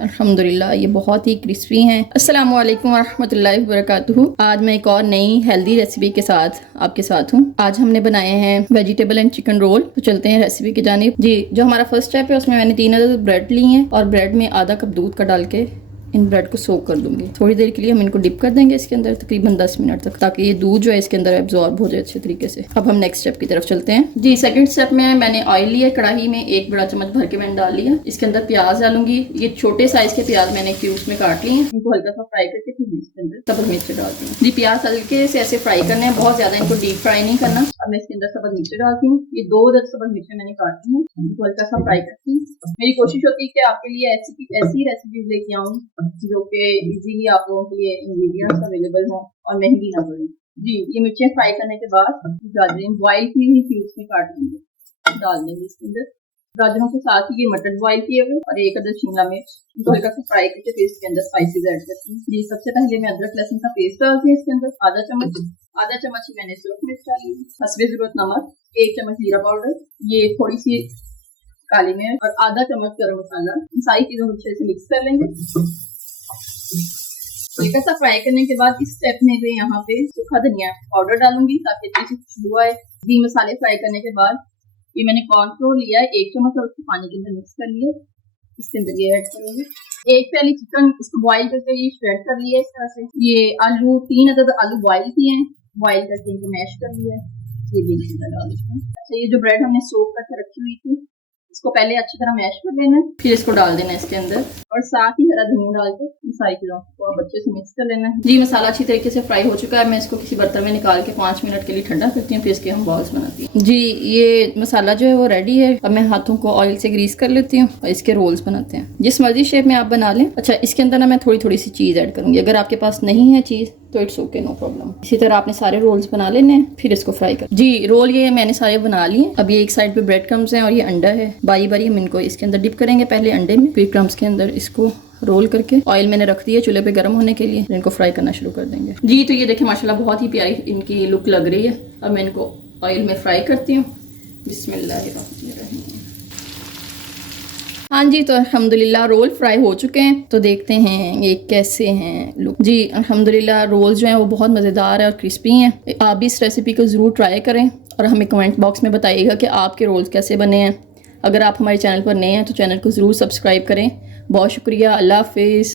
अल्हम्दुलिल्लाह ये बहुत ही क्रिस्पी हैं। अस्सलामु अलैकुम वरहमतुल्लाहि वबरकातुहू। आज मैं एक और नई हेल्दी रेसिपी के साथ आपके साथ हूँ। आज हमने बनाए हैं वेजिटेबल एंड चिकन रोल। तो चलते हैं रेसिपी की जानिब। जी, जो हमारा फर्स्ट स्टेप है उसमें मैंने 3 अदद ब्रेड ली हैं और ब्रेड में आधा कप दूध का डाल के इन ब्रेड को सोक कर दूंगी। थोड़ी देर के लिए हम इनको डिप कर देंगे इसके अंदर, तकरीबन 10 मिनट तक, ताकि ये दूध जो है इसके अंदर एब्जॉर्ब हो जाए अच्छे तरीके से। अब हम नेक्स्ट स्टेप की तरफ चलते हैं। जी, सेकंड स्टेप में मैंने ऑयल लिया, कढ़ाई में 1 बड़ा चम्मच भर के मैंने डाल लिया। इसके अंदर प्याज डालूंगी। ये छोटे साइज के प्याज मैंने क्यूब्स में काट लिए हैं। इनको हल्का सा फ्राई करके फिर इसके अंदर सब्ज मिर्च डालती हूँ। जी, प्याज हल्के से ऐसे फ्राई करने हैं, बहुत ज्यादा इनको डीप फ्राई नहीं करना। अब मैं इसके अंदर सब्ज मिर्च डालती हूँ। ये 2 अदद सब्ज मिर्च मैंने काटी हूँ, इनको हल्का सा फ्राई करती हूँ। मेरी कोशिश होती है कि आपके लिए ऐसी रेसिपीज लेके आऊँ जो कि इजीली आप लोगों के लिए इंग्रेडिएंट्स अवेलेबल हों और महंगी ना पड़े। जी, ये मिर्चें फ्राई करने के बाद गाजरें बॉयल की हुई क्यूब्स में काट लेंगे, डाल देंगे इसके अंदर। गाजरों के साथ ही ये मटर बॉयल किए हुए और 1 अदद शिमला मिर्च, इनको हल्का सा फ्राई करके फिर इसके अंदर स्पाइसेस ऐड करती हूँ। जी, सबसे पहले मैं अदरक लहसुन का पेस्ट डालती हूँ इसके अंदर, आधा चम्मच ही मैंने सुरख मिर्च डाली, हस्बे जरूरत नमक, 1 चम्मच जीरा पाउडर, ये थोड़ी सी काली मिर्च और आधा चम्मच गरम मसाला। इन सारी चीजों को अच्छे से मिक्स कर लेंगे। हल्का सा फ्राई करने के बाद इस स्टेप में भी यहाँ पे सूखा धनिया पाउडर डालूंगी ताकि अच्छी सी खुशबू आए। जी, मसाले फ्राई करने के बाद ये मैंने कॉर्नफ्लोर लिया है 1 चम्मच और उसको पानी के अंदर मिक्स कर लिया। इसके अंदर ये ऐड करेंगे। 1 प्याली चिकन, इसको बॉईल करके ये श्रेड कर लिया इस तरह से। ये आलू 3 अदद आलू बॉईल किए हैं, बॉईल करके इनको मैश कर लिया है। ये भी इसके अंदर डाल देते हैं। अच्छा, ये जो ब्रेड हमने सोक करके रखी हुई थी इसको पहले अच्छी तरह मैश कर लेना है, फिर इसको डाल देना है इसके अंदर और साथ ही हरा धनिया डाल के इन सारी चीजों को अब अच्छे से मिक्स कर लेना है। जी, मसाला अच्छी तरीके से फ्राई हो चुका है। मैं इसको किसी बर्तन में निकाल के 5 मिनट के लिए ठंडा करती हूँ, फिर इसके हम बॉल्स बनाती हूँ। जी, ये मसाला जो है वो रेडी है। अब मैं हाथों को ऑयल से ग्रीस कर लेती हूँ और इसके रोल्स बनाते हैं, जिस मर्जी शेप में आप बना लें। अच्छा, इसके अंदर ना मैं थोड़ी थोड़ी सी चीज़ ऐड करूँगी। अगर आपके पास नहीं है चीज़ तो इट्स ओके, नो प्रॉब्लम। इसी तरह आपने सारे रोल्स बना लेने हैं, फिर इसको फ्राई कर। जी, रोल ये मैंने सारे बना लिए। अब ये एक साइड पे ब्रेड क्रम्स हैं और ये अंडा है। बारी बारी हम इनको इसके अंदर डिप करेंगे, पहले अंडे में, फिर क्रम्स के अंदर इसको रोल करके ऑयल मैंने रख दिया चूल्हे पे गर्म होने के लिए, इनको फ्राई करना शुरू कर देंगे। जी, तो ये देखें माशाल्लाह बहुत ही प्यारी इनकी लुक लग रही है। अब मैं इनको ऑयल में फ्राई करती हूँ। बिस्मिल्लाहिर्रहमानिर्रहीम। हाँ जी, तो अल्हम्दुलिल्लाह रोल फ्राई हो चुके हैं। तो देखते हैं ये कैसे हैं लुक। जी, अल्हम्दुलिल्लाह रोल जो हैं वो बहुत मज़ेदार है और क्रिस्पी हैं। आप भी इस रेसिपी को ज़रूर ट्राई करें और हमें कमेंट बॉक्स में बताइएगा कि आपके रोल्स कैसे बने हैं। अगर आप हमारे चैनल पर नए हैं तो चैनल को ज़रूर सब्सक्राइब करें। बहुत शुक्रिया। अल्लाह हाफिज़।